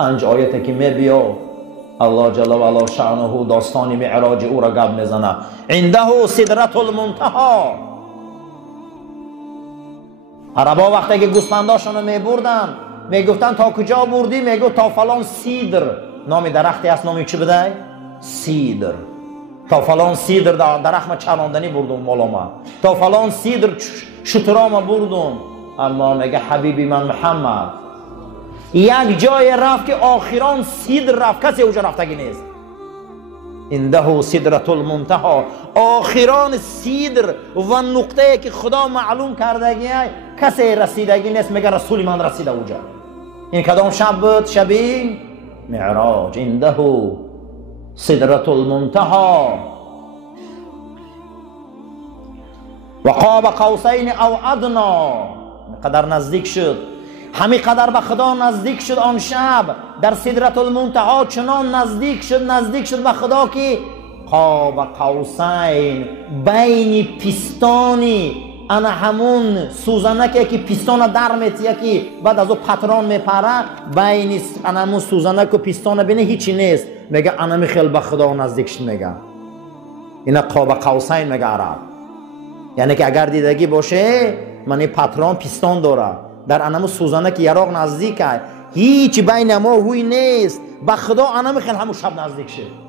5 آیته که میبیا الله جل و علا شأنه داستان معراج او را گپ میزنه. عنده سدرة المنتهی. عربا وقتی که گوسفنداشون رو میبردن میگفتن تا کجا بردی؟ میگفت تا فلان سیدر. نام درختی است، نامی چی بده؟ سیدر. تا فلان سیدر درخت ما چراندنی بردم مولا ما، تا فلان سیدر شترا ما بردم. اما میگه حبیبی من محمد یک جای رفت که آخران سیدر رفت، کسی اوجا رفتگی نیست. عنده سدرة المنتهی، آخران سیدر و نقطه که خدا معلوم کردگی کسی رسیدگی نیست. میگه رسول من رسیده اوجا. این کدام شب بود؟ شبی معراج. عنده سدرة المنتهی و قاب قوسین او ادنی. قدر نزدیک شد، همین قدر به خدا نزدیک شد آن شب در سدرة المنتهی. چنان نزدیک شد به خدا که قاب قوسین، بین پیستانی، انا همون سوزنکی که پیستان در میتیه که بعد از او پتران میپره، بین انا همون سوزنک و پیستان بینه هیچی نیست. میگه انا میخیل به خدا نزدیک شد. میگه اینا قاب قوسین میگه عرب، یعنی که اگر دیدگی باشه من پتران پیستان داره در انمو سوزنه که یراق نزدیک هست، هیچ بین ما هوی نیست. به خدا انا میخیل همون شب نزدیک شد.